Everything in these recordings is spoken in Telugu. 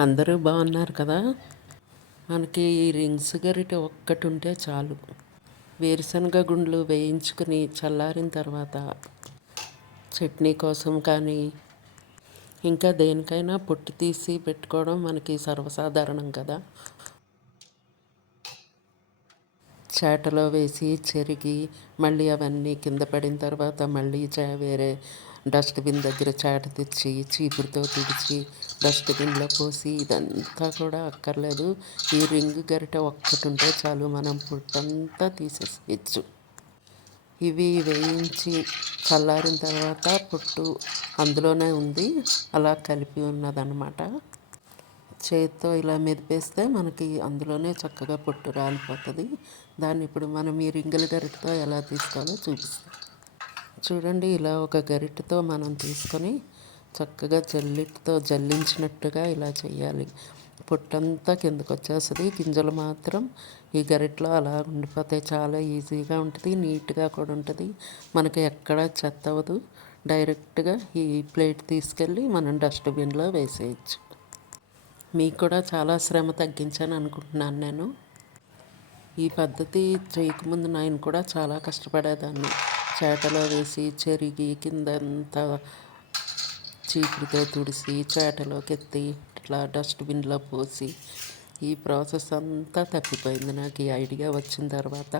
అందరూ బాగున్నారు కదా? మనకి ఈ రింగ్స్ గరిట ఒక్కటి ఉంటే చాలు. వేరుశనగ గుండ్లు వేయించుకుని చల్లారిన తర్వాత చట్నీ కోసం కానీ ఇంకా దేనికైనా పొట్టు తీసి పెట్టుకోవడం మనకి సర్వసాధారణం కదా? చేటలో వేసి చెరిగి మళ్ళీ అవన్నీ కింద పడిన తర్వాత మళ్ళీ చే వేరే డస్ట్బిన్ దగ్గర చాట తెచ్చి చీపురుతో తుడిచి డస్ట్బిన్లో పోసి ఇదంతా కూడా అక్కర్లేదు. ఈ రింగ్ గరిట ఒక్కటి ఉంటే చాలు మనం పుట్టంతా తీసేసేయచ్చు. ఇవి వేయించి చల్లారిన తర్వాత పుట్టు అందులోనే ఉంది అలా కలిపి ఉన్నదన్నమాట. చేతితో ఇలా మెదిపేస్తే మనకి అందులోనే చక్కగా పొట్టు రాలిపోతుంది. దాన్ని ఇప్పుడు మనం ఈ రింగుల గరిటతో ఎలా తీసుకోవాలో చూపిస్తాం. చూడండి ఇలా ఒక గరిటతో మనం తీసుకొని చక్కగా జల్లితో జల్లించినట్టుగా ఇలా చేయాలి పొట్టంతా కిందకు వచ్చేస్తుంది. గింజలు మాత్రం ఈ గరిటలో అలా ఉండిపోతాయి చాలా ఈజీగా ఉంటుంది నీట్గా కూడా ఉంటుంది. మనకి ఎక్కడ చెత్త అవ్వదు. డైరెక్ట్గా ఈ ప్లేట్ తీసుకెళ్ళి మనం డస్ట్బిన్లో వేసేయచ్చు. మీకు కూడా చాలా శ్రమ తగ్గించాను అనుకుంటున్నాను నేను. ఈ పద్ధతి చేయకముందు నేను కూడా చాలా కష్టపడేదాన్ని. చేటలో వేసి చెరిగి కిందంతా చీపురుతో తుడిసి చేటలోకి ఎత్తి ఇట్లా డస్ట్బిన్లో పోసి ఈ ప్రాసెస్ అంతా తప్పిపోయింది. నాకు ఈ ఐడియా వచ్చిన తర్వాత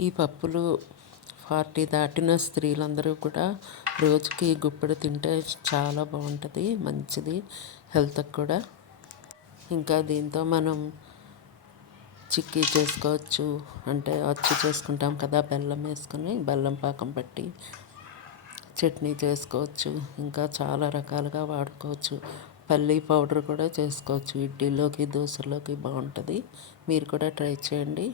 ఈ పప్పులు ఫార్టీ దాటిన స్త్రీలందరూ కూడా రోజుకి గుప్పెడు తింటే చాలా బాగుంటుంది మంచిది హెల్త్కి కూడా. ఇంకా దీంతో మనం చిక్కీ చేసుకోవచ్చు. అంటే అచ్చు చేసుకుంటాం కదా బెల్లం వేసుకొని బెల్లం పాకం పట్టి చట్నీ చేసుకోవచ్చు. ఇంకా చాలా రకాలుగా వాడుకోవచ్చు. పల్లీ పౌడర్ కూడా చేసుకోవచ్చు. ఇడ్లీలోకి దోశలోకి బాగుంటుంది. మీరు కూడా ట్రై చేయండి.